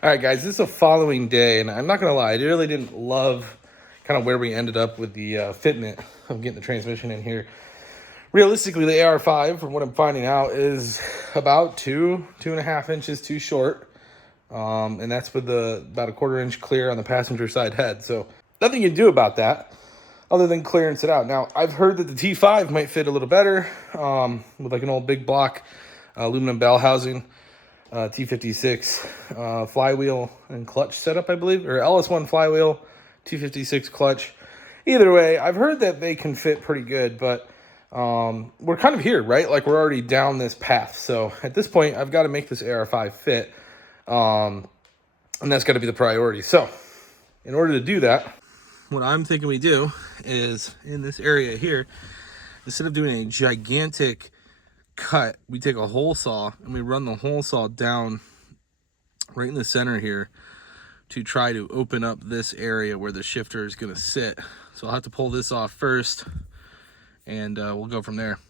All right, guys, this is the following day, and I'm not gonna lie, I really didn't love kind of where we ended up with the fitment of getting the transmission in here. Realistically, the AR5, from what I'm finding out, is about 2.5 inches too short, and that's with about a 1/4 inch clear on the passenger side head. So nothing you can do about that other than clearance it out. Now, I've heard that the T5 might fit a little better with like an old big block aluminum bell housing. T56 flywheel and clutch setup, I believe, or LS1 flywheel, T56 clutch. Either way, I've heard that they can fit pretty good, but we're kind of here, right? Like, we're already down this path. So at this point, I've got to make this AR5 fit, and that's got to be the priority. So in order to do that, what I'm thinking we do is in this area here, instead of doing a gigantic cut, we take a hole saw and we run the hole saw down right in the center here to try to open up this area where the shifter is going to sit. So I'll have to pull this off first, and we'll go from there.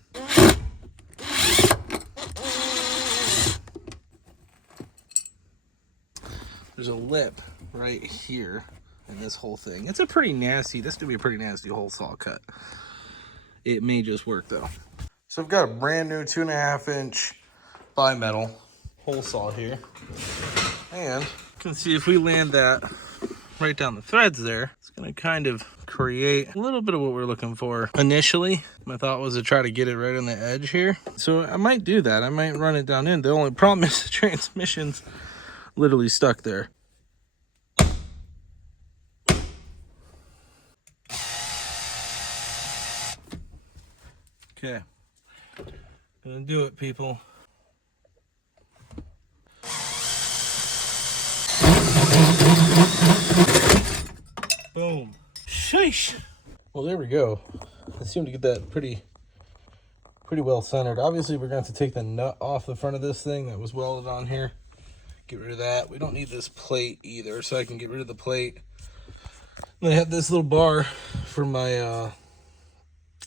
There's a lip right here in this whole thing. It's a pretty nasty, this could be a pretty nasty hole saw cut. It may just work though. So I've got a brand new 2.5 inch bimetal hole saw here. And you can see if we land that right down the threads there, it's gonna kind of create a little bit of what we're looking for. Initially, my thought was to try to get it right on the edge here. So I might do that. I might run it down in. The only problem is the transmission's literally stuck there. Okay. Gonna do it, people. Boom. Sheesh. Well, there we go. I seem to get that pretty well centered. Obviously, we're going to have to take the nut off the front of this thing that was welded on here. Get rid of that. We don't need this plate either, so I can get rid of the plate. And I have this little bar for my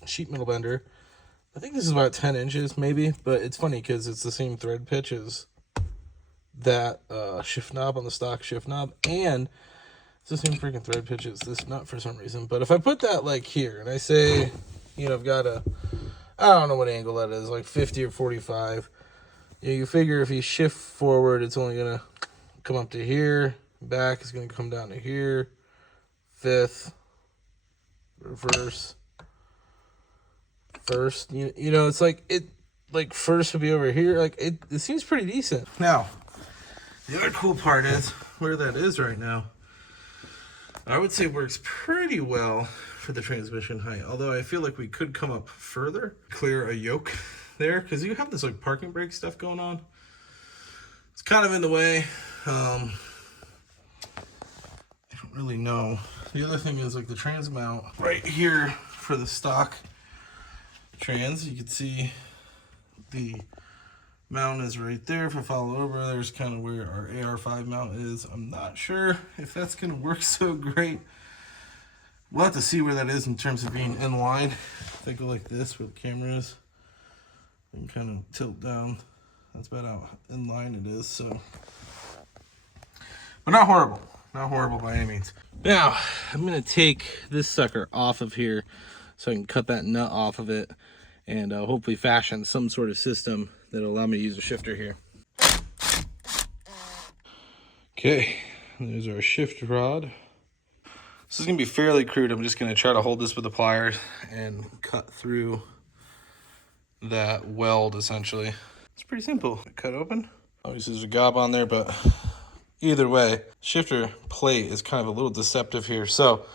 sheet metal bender. I think this is about 10 inches maybe, but it's funny because it's the same thread pitch as that shift knob on the stock shift knob, and it's the same freaking thread pitch as this nut for some reason. But if I put that like here and I say, you know, I've got I don't know what angle that is, like 50 or 45, you figure if you shift forward, it's only gonna come up to here, back is gonna come down to here, fifth, reverse, first, you know, it's like first would be over here. Like it seems pretty decent. Now, the other cool part is where that is right now. I would say works pretty well for the transmission height, although I feel like we could come up further, clear a yoke there, because you have this like parking brake stuff going on. It's kind of in the way. I don't really know. The other thing is like the trans mount right here for the stock trans, you can see the mount is right there. If I follow over, there's kind of where our AR5 mount is. I'm not sure if that's going to work so great. We'll have to see where that is in terms of being in line. If I go like this where the camera is and kind of tilt down, that's about how in line it is. So, but not horrible. Not horrible by any means. Now, I'm going to take this sucker off of here so I can cut that nut off of it and hopefully fashion some sort of system that'll allow me to use a shifter here. Okay, there's our shift rod. This is going to be fairly crude. I'm just going to try to hold this with the pliers and cut through that weld, essentially. It's pretty simple. Cut open. Obviously, there's a gob on there, but either way, shifter plate is kind of a little deceptive here, so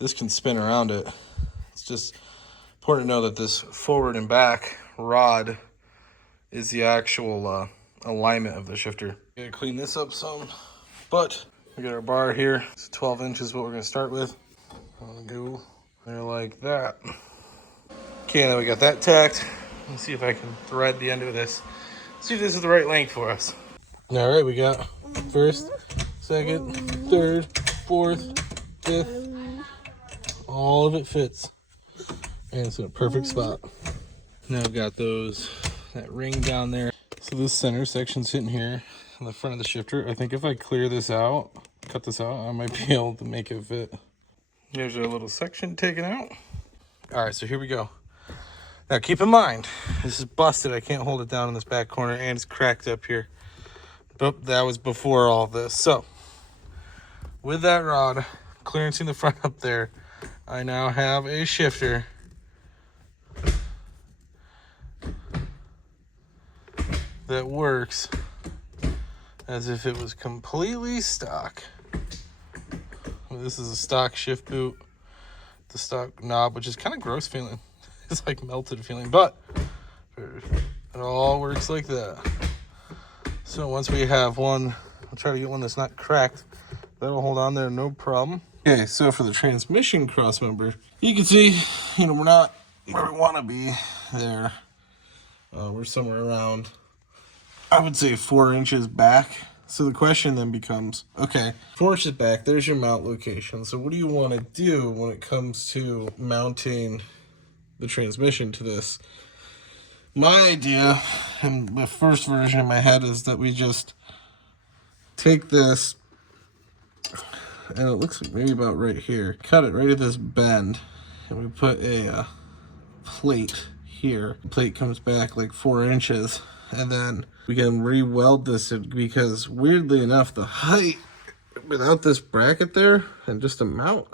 this can spin around it. It's just important to know that this forward and back rod is the actual alignment of the shifter. Gotta clean this up some, but we got our bar here. It's 12 inches what we're gonna start with. I'm gonna go there like that. Okay, now we got that tacked. Let's see if I can thread the end of this. See if this is the right length for us. All right, we got first, second, third, fourth, fifth. All of it fits. And it's in a perfect spot. Now I've got that ring down there. So this center section's sitting here. in the front of the shifter. I think if I clear this out, cut this out, I might be able to make it fit. Here's our little section taken out. All right, so here we go. Now keep in mind, this is busted. I can't hold it down in this back corner, and it's cracked up here. But that was before all this. So with that rod clearancing the front up there, I now have a shifter that works as if it was completely stock. This is a stock shift boot, the stock knob, which is kind of gross feeling. It's like melted feeling, but it all works like that. So once we have one, I'll try to get one that's not cracked. That'll hold on there, no problem. Okay, so for the transmission crossmember, you can see, we're not where we want to be there. We're somewhere around, I would say, 4 inches back. So the question then becomes, okay, 4 inches back, there's your mount location. So what do you want to do when it comes to mounting the transmission to this? My idea, and the first version in my head, is that we just take this, and it looks like maybe about right here, cut it right at this bend, and we put a plate here. The plate comes back like 4 inches, and then we can re-weld this in, because weirdly enough, the height without this bracket there and just a mount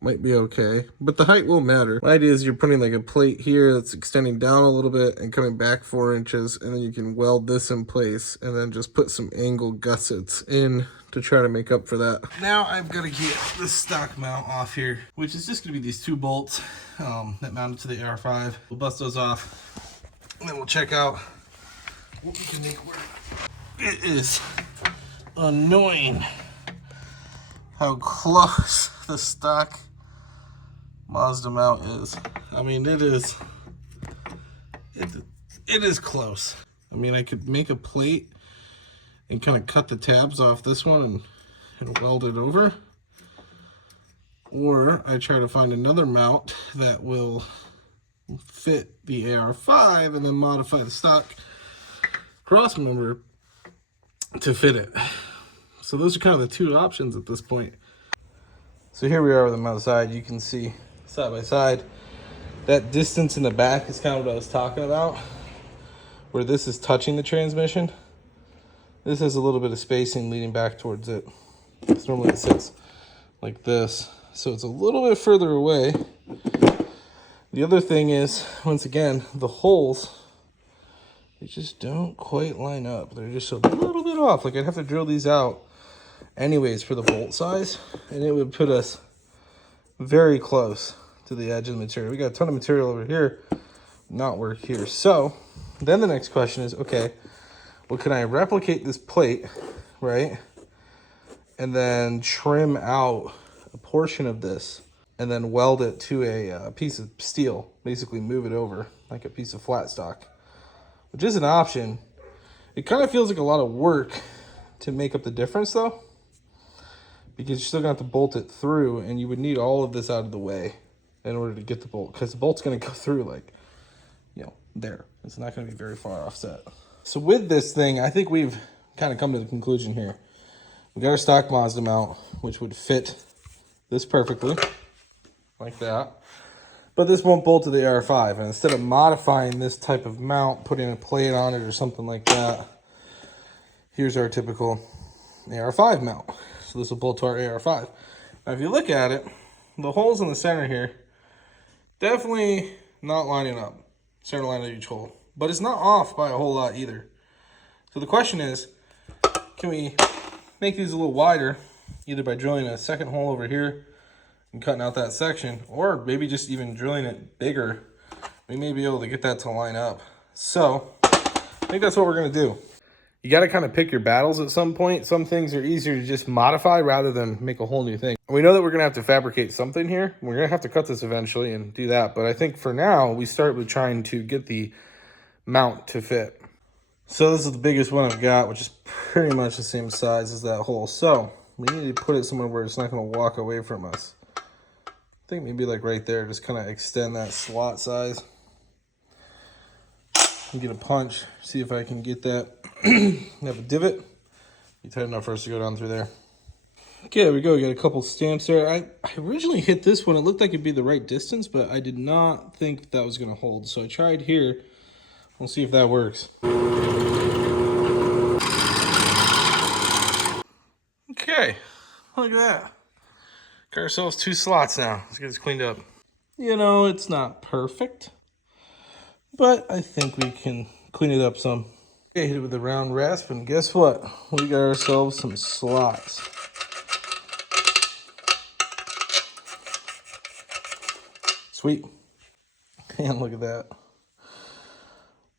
might be okay, but the height will matter. My idea is you're putting like a plate here that's extending down a little bit and coming back 4 inches, and then you can weld this in place and then just put some angle gussets in to try to make up for that. Now I've got to get this stock mount off here, which is just going to be these 2 bolts that mounted to the AR5. We'll bust those off, and then we'll check out what we can make work. It is annoying how close the stock Mazda mount is. I mean, it is close. I mean, I could make a plate and kind of cut the tabs off this one and weld it over, or I try to find another mount that will fit the AR5 and then modify the stock crossmember to fit it. So those are kind of the 2 options at this point. So here we are with them outside. You can see side by side. That distance in the back is kind of what I was talking about, where this is touching the transmission. This has a little bit of spacing leading back towards it. Because normally it sits like this. So it's a little bit further away. The other thing is, once again, the holes, they just don't quite line up. They're just a little bit off. Like, I'd have to drill these out anyways for the bolt size, and it would put us very close to the edge of the material. We got a ton of material over here, not work here. So then the next question is, okay, well, can I replicate this plate, right, and then trim out a portion of this and then weld it to a piece of steel, basically move it over like a piece of flat stock, which is an option. It kind of feels like a lot of work to make up the difference though, because you're still gonna have to bolt it through, and you would need all of this out of the way in order to get the bolt, because the bolt's gonna go through like, there. It's not gonna be very far offset. So with this thing, I think we've kind of come to the conclusion here. We got our stock Mazda mount, which would fit this perfectly, like that. But this won't bolt to the AR5, and instead of modifying this type of mount, putting a plate on it or something like that, here's our typical AR5 mount. So this will bolt to our AR5. Now if you look at it, the holes in the center here, definitely not lining up. Center line of each hole. But it's not off by a whole lot either. So the question is, can we make these a little wider, either by drilling a second hole over here and cutting out that section, or maybe just even drilling it bigger. We may be able to get that to line up. So I think that's what we're gonna do. You gotta kind of pick your battles at some point. Some things are easier to just modify rather than make a whole new thing. We know that we're gonna have to fabricate something here. We're gonna have to cut this eventually and do that. But I think for now, we start with trying to get the mount to fit. So this is the biggest one I've got, which is pretty much the same size as that hole. So we need to put it somewhere where it's not gonna walk away from us. I think maybe like right there, just kind of extend that slot size. And get a punch, see if I can get that You have a divot. You tight enough for us to go down through there. Okay, there we go. We got a couple stamps there. I originally hit this one. It looked like it'd be the right distance, but I did not think that was going to hold. So I tried here. We'll see if that works. Okay, look at that. Got ourselves 2 slots now. Let's get this cleaned up. You know, it's not perfect, but I think we can clean it up some. Okay, hit it with the round rasp, and guess what? We got ourselves some slots. Sweet. And look at that.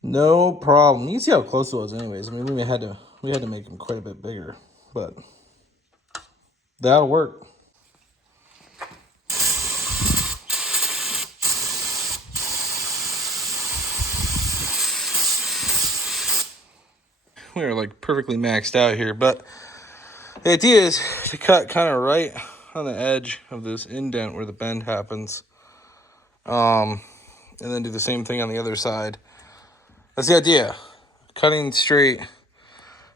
No problem. You can see how close it was anyways. I mean, we had to make them quite a bit bigger, but that'll work. We are like perfectly maxed out here, but the idea is to cut kind of right on the edge of this indent where the bend happens, and then do the same thing on the other side. That's the idea. Cutting straight,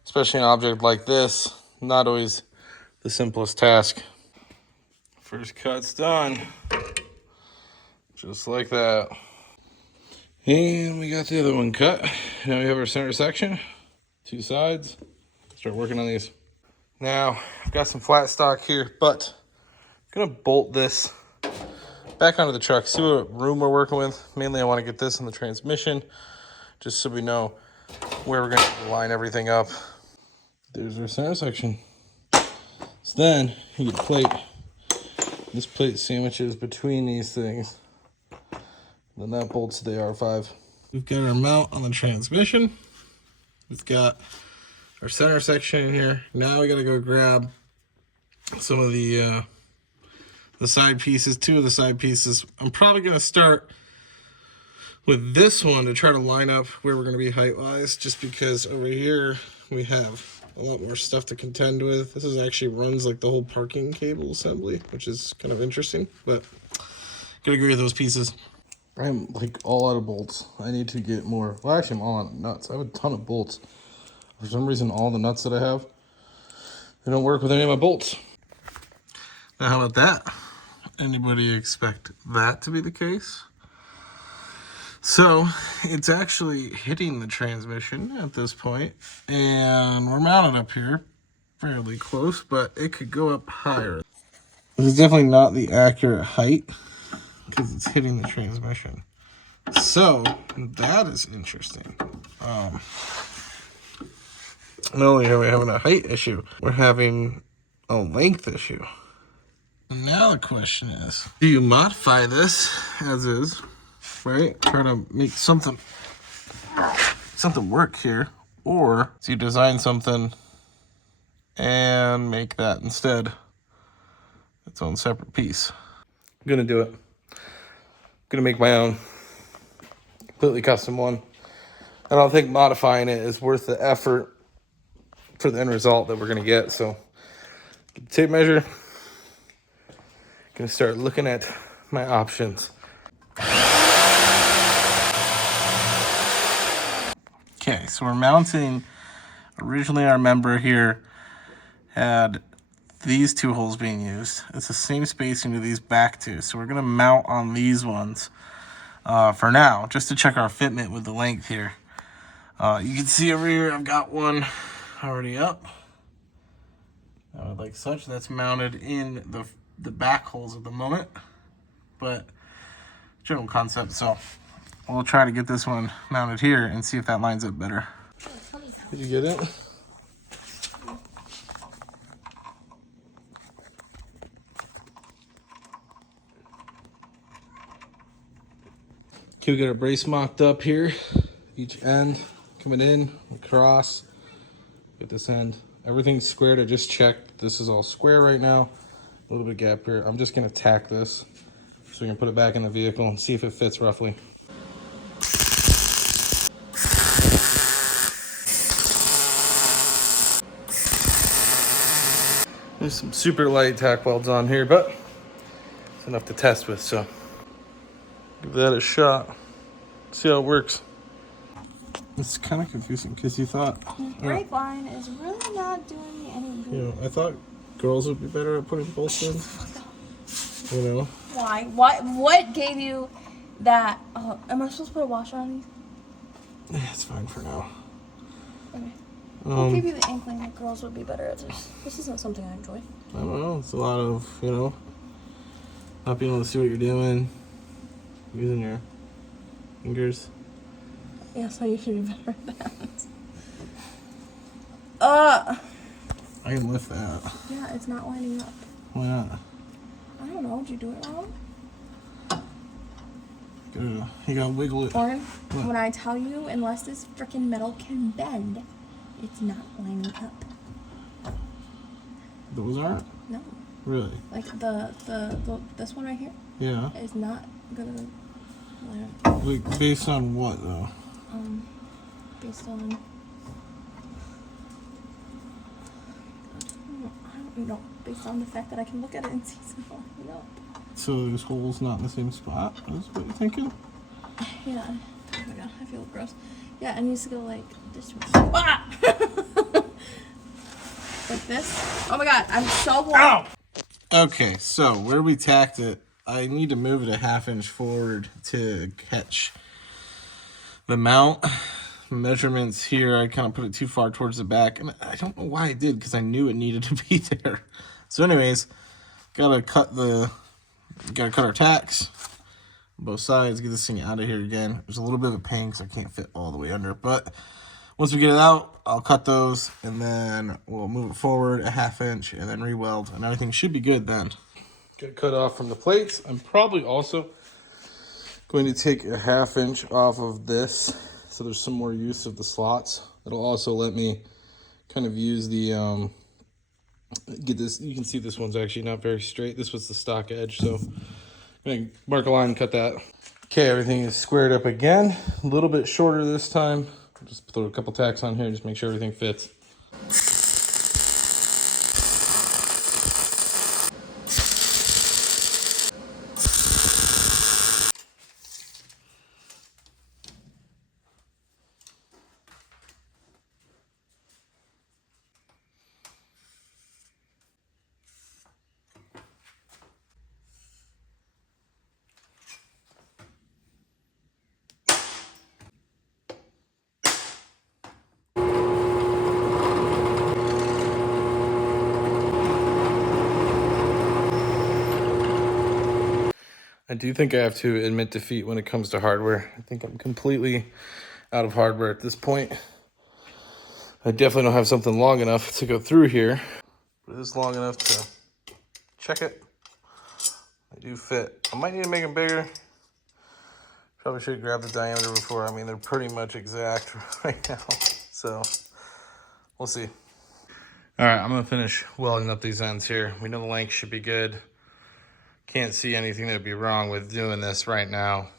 especially an object like this, not always the simplest task. First cut's done, just like that. And we got the other one cut. Now we have our center section, 2 sides. Start working on these. Now, I've got some flat stock here, but I'm gonna bolt this back onto the truck, see what room we're working with. Mainly I wanna get this in the transmission, just so we know where we're gonna line everything up. There's our center section. So then, you get a plate. This plate sandwiches between these things. Then that bolts to the AR5. We've got our mount on the transmission. We've got our center section in here. Now we gotta go grab some of the side pieces, 2 of the side pieces. I'm probably gonna start with this one to try to line up where we're gonna be height-wise, just because over here we have a lot more stuff to contend with. This is actually runs like the whole parking cable assembly, which is kind of interesting, but gotta agree with those pieces. I'm like all out of bolts. I need to get more. Well, actually, I'm all out of nuts. I have a ton of bolts. For some reason, all the nuts that I have, they don't work with any of my bolts. Now, how about that? Anybody expect that to be the case? So, it's actually hitting the transmission at this point, and we're mounted up here fairly close, but it could go up higher. This is definitely not the accurate height, because it's hitting the transmission. So that is interesting. Not only are we having a height issue, we're having a length issue. And now the question is, do you modify this as is, right? Try to make something work here, or do you design something and make that instead its own separate piece? I'm gonna do it. Gonna make my own completely custom one. I don't think modifying it is worth the effort for the end result that we're gonna get. So get the tape measure, gonna start looking at my options. Okay, so we're mounting. Originally our member here had these 2 holes being used. It's the same spacing to these back 2. So we're gonna mount on these ones for now, just to check our fitment with the length here. You can see over here, I've got one already up. Like such, that's mounted in the back holes at the moment, but general concept. So we'll try to get this one mounted here and see if that lines up better. Did you get it? Okay, we got our brace mocked up here. Each end coming in, across. Get this end. Everything's squared. I just checked. This is all square right now. A little bit of gap here. I'm just gonna tack this so we can put it back in the vehicle and see if it fits roughly. There's some super light tack welds on here, but it's enough to test with, so give that a shot. See how it works. It's kind of confusing because you thought brake line is really not doing me any good. You know, I thought girls would be better at putting bolts in. You know. Why? What gave you that? Oh, am I supposed to put a washer on these? Yeah, it's fine for now. Okay. What gave you the inkling that girls would be better at this? This isn't something I enjoy. I don't know. It's a lot of, you know, not being able to see what you're doing, using your fingers. Yes, I should be better at that. I can lift that. Yeah, it's not lining up. Why not? I don't know. Did you do it wrong? You gotta wiggle it. Oren, when I tell you, unless this freaking metal can bend, it's not lining up. Those aren't? No. Really? Like this one right here? Yeah. Is not gonna line up. Like, based on what, though? Based on... I don't know. Based on the fact that I can look at it and see it's not lining up. So this hole's not in the same spot? Is what you're thinking? Yeah. Oh my god, I feel gross. Yeah, I need to go like this way. Ah! Like this. Oh my god, I'm so warm. Ow! Okay, so where we tacked it, I need to move it a 1/2 inch forward to catch the mount. Measurements here, I kind of put it too far towards the back, and I don't know why I did, because I knew it needed to be there. So anyways, gotta cut our tacks on both sides, get this thing out of here again. There's a little bit of a pain because I can't fit all the way under, but once we get it out, I'll cut those, and then we'll move it forward a 1/2 inch, and then re-weld, and everything should be good then. Get it cut off from the plates. I'm probably also going to take a 1/2 inch off of this, so there's some more use of the slots. It'll also let me kind of use the, get this, you can see this one's actually not very straight. This was the stock edge, so I'm gonna mark a line and cut that. Okay, everything is squared up again. A little bit shorter this time. Just throw a couple tacks on here, just make sure everything fits. I do think I have to admit defeat when it comes to hardware. I think I'm completely out of hardware at this point. I definitely don't have something long enough to go through here. But it is long enough to check it. They do fit. I might need to make them bigger. Probably should grab the diameter before. I mean, they're pretty much exact right now. So, we'll see. All right, I'm gonna finish welding up these ends here. We know the length should be good. Can't see anything that'd be wrong with doing this right now.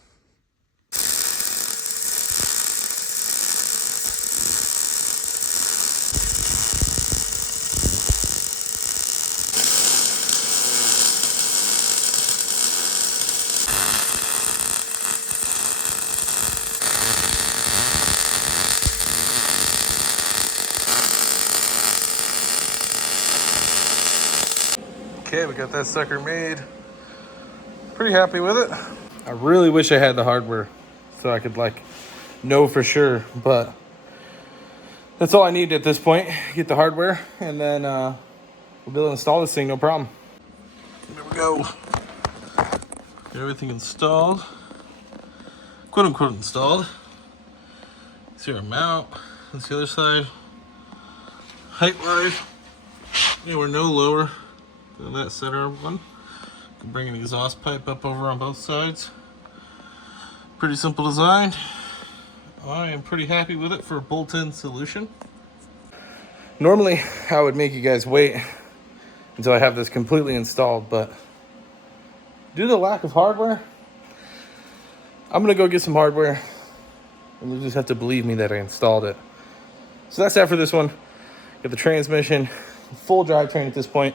Okay, we got that sucker made. Pretty happy with it. I really wish I had the hardware so I could like know for sure, but that's all I need at this point. Get the hardware and then we'll be able to install this thing, no problem. There we go. Get everything installed. Quote unquote installed. See our mount. That's the other side. Height wise, we're no lower than that center one. Bring an exhaust pipe up over on both sides. Pretty simple design. I am pretty happy with it for a bolt-in solution. Normally, I would make you guys wait until I have this completely installed, but due to the lack of hardware, I'm gonna go get some hardware and you'll just have to believe me that I installed it. So that's that for this one. Got the transmission, full drivetrain at this point.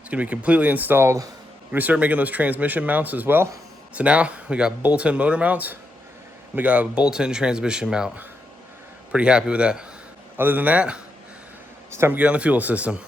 It's gonna be completely installed. We're gonna start making those transmission mounts as well. So now we got bolt-in motor mounts, and we got a bolt-in transmission mount. Pretty happy with that. Other than that, it's time to get on the fuel system.